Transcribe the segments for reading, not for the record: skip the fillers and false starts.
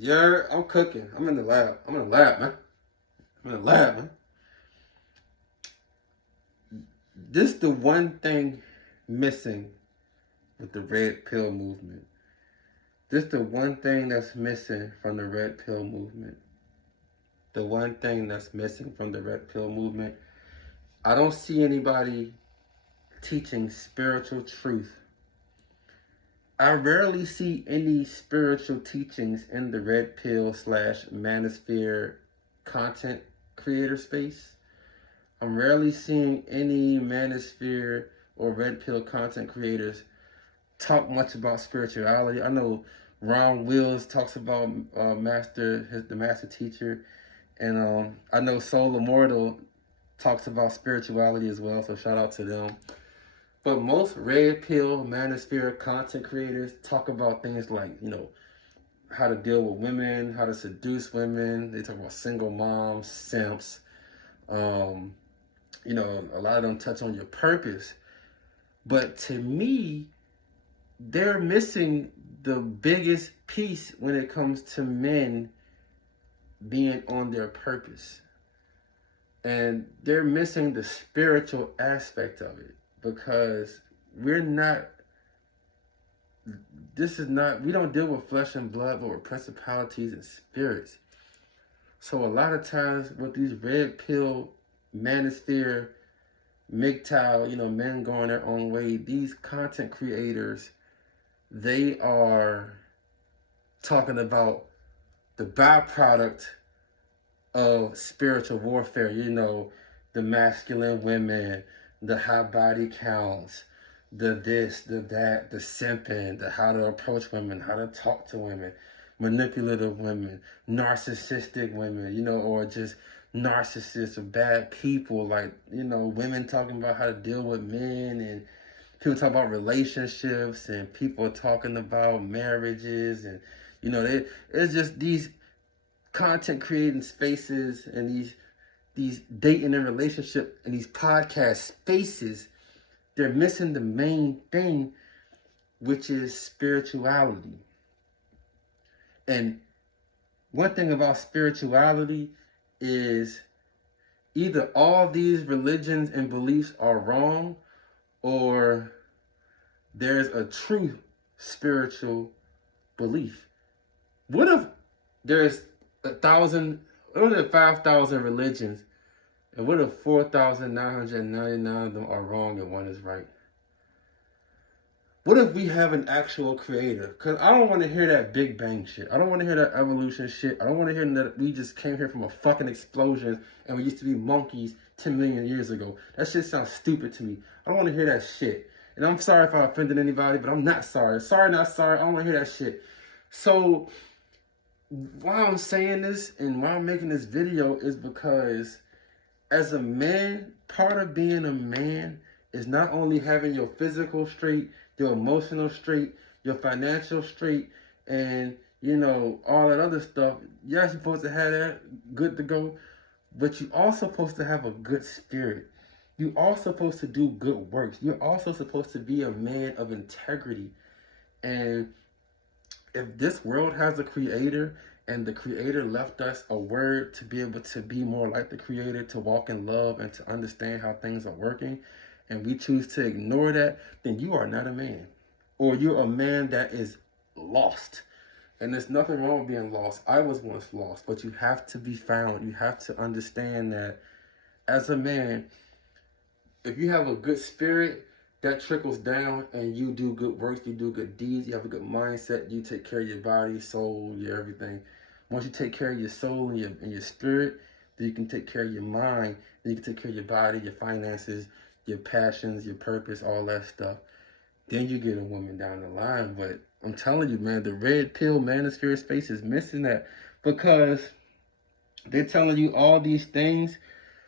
Yeah, I'm cooking. I'm in the lab. I'm in the lab, man. I'm in the lab, man. This the one thing missing with the red pill movement. This the one thing that's missing from the red pill movement. The one thing that's missing from the red pill movement. I don't see anybody teaching spiritual truth. I rarely see any spiritual teachings in the red pill slash manosphere content creator space. I'm rarely seeing any manosphere or red pill content creators talk much about spirituality. I know Ron Wills talks about the master teacher, and I know Soul Immortal talks about spirituality as well. So shout out to them. But most red pill manosphere content creators talk about things like, how to deal with women, how to seduce women. They talk about single moms, simps. A lot of them touch on your purpose. But to me, they're missing the biggest piece when it comes to men being on their purpose. And they're missing the spiritual aspect of it because we don't deal with flesh and blood, but with principalities and spirits. So a lot of times with these red pill manosphere, MGTOW, men going their own way, these content creators, they are talking about the byproduct of spiritual warfare, the masculine women, the high body counts, the this, the that, the simping, the how to approach women, how to talk to women, manipulative women, narcissistic women, or just narcissists or bad people, like, women talking about how to deal with men, and people talk about relationships, and people talking about marriages, and it's just these content creating spaces and these dating and relationship and these podcast spaces. They're missing the main thing, which is spirituality. And one thing about spirituality is either all these religions and beliefs are wrong, or there's a true spiritual belief. What if there's 5,000 religions, and what if 4,999 of them are wrong and one is right? What if we have an actual creator? Because I don't want to hear that Big Bang shit. I don't want to hear that evolution shit. I don't want to hear that we just came here from a fucking explosion and we used to be monkeys 10 million years ago. That shit sounds stupid to me. I don't want to hear that shit. And I'm sorry if I offended anybody, but I'm not sorry. Sorry, not sorry. I don't want to hear that shit. So why I'm saying this and why I'm making this video is because as a man, part of being a man is not only having your physical straight, your emotional straight, your financial straight, and all that other stuff. Yes, you're supposed to have that good to go, but you're also supposed to have a good spirit. You're also supposed to do good works. You're also supposed to be a man of integrity. And if this world has a creator, and the creator left us a word to be able to be more like the creator, to walk in love and to understand how things are working, and we choose to ignore that, then you are not a man. Or you're a man that is lost. And there's nothing wrong with being lost. I was once lost, but you have to be found. You have to understand that as a man, if you have a good spirit, that trickles down and you do good works, you do good deeds, you have a good mindset, you take care of your body, soul, your everything. Once you take care of your soul and your spirit, then you can take care of your mind, then you can take care of your body, your finances, your passions, your purpose, all that stuff. Then you get a woman down the line. But I'm telling you, man, the red pill manosphere space is missing that, because they're telling you all these things,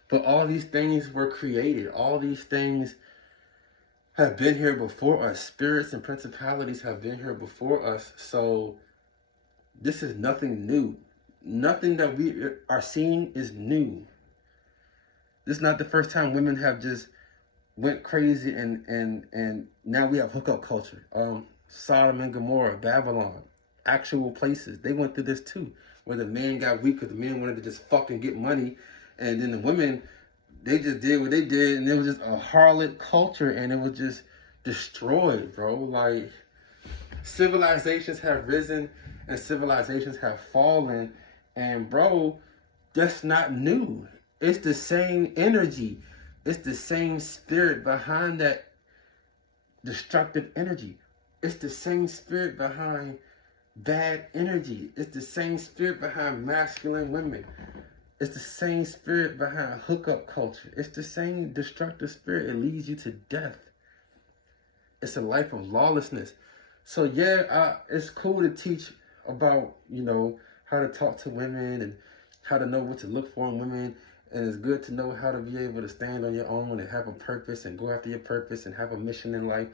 but all these things were created. All these things have been here before us. Spirits and principalities have been here before us. So this is nothing new. Nothing that we are seeing is new. This is not the first time women have just went crazy and now we have hookup culture. Sodom and Gomorrah, Babylon. actual places. They went through this too, where the men got weak because the men wanted to just fucking get money, and then the women, they just did what they did, and it was just a harlot culture, and it was just destroyed, bro. Like, civilizations have risen and civilizations have fallen, and bro, that's not new. It's the same energy. It's the same spirit behind that destructive energy. It's the same spirit behind bad energy. It's the same spirit behind masculine women. It's the same spirit behind hookup culture. It's the same destructive spirit. It leads you to death. It's a life of lawlessness. So yeah, it's cool to teach about, how to talk to women and how to know what to look for in women. And it's good to know how to be able to stand on your own and have a purpose and go after your purpose and have a mission in life.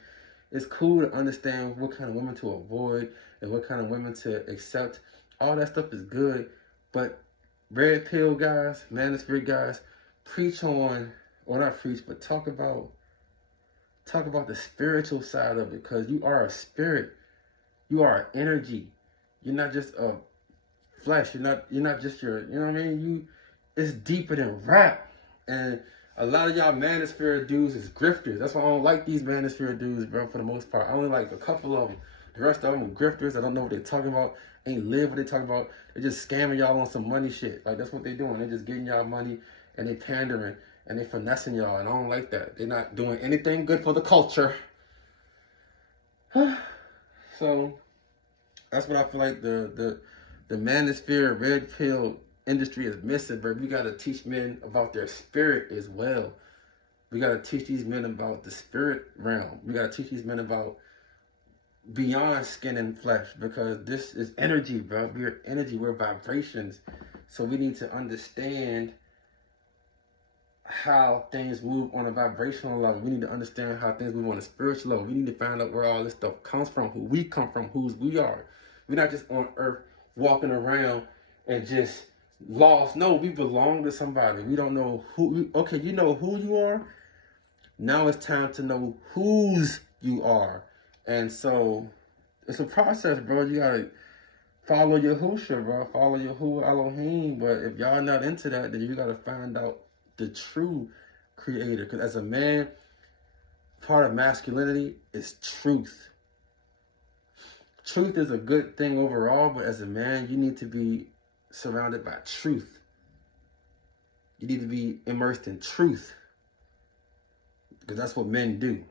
It's cool to understand what kind of women to avoid and what kind of women to accept. All that stuff is good. But red pill guys, manosphere guys, preach on, or not preach, but talk about the spiritual side of it, because you are a spirit. You are an energy. You're not just a flesh. You're not just your, you know what I mean? It's deeper than rap. And a lot of y'all manosphere dudes is grifters. That's why I don't like these manosphere dudes, bro, for the most part. I only like a couple of them. The rest of them are grifters. I don't know what they're talking about. Ain't live what they talking about. They're just scamming y'all on some money shit. Like, that's what they're doing. They're just getting y'all money and they pandering and they finessing y'all. And I don't like that. They're not doing anything good for the culture. So that's what I feel like the manosphere red pill industry is missing, bro. We gotta teach men about their spirit as well. We gotta teach these men about the spirit realm. We gotta teach these men about beyond skin and flesh, because this is energy, bro. We're energy, we're vibrations. So we need to understand how things move on a vibrational level. We need to understand how things move on a spiritual level. We need to find out where all this stuff comes from, who we come from, whose we are. We're not just on earth walking around and just lost. No, we belong to somebody. We don't know who. Okay, you know who you are. Now it's time to know whose you are. And so it's a process, bro. You gotta follow your Husha, bro. Follow your Hu Elohim. But if y'all not into that, then you gotta find out the true creator. Because as a man, part of masculinity is truth. Truth is a good thing overall, but as a man, you need to be surrounded by truth. You need to be immersed in truth, because that's what men do.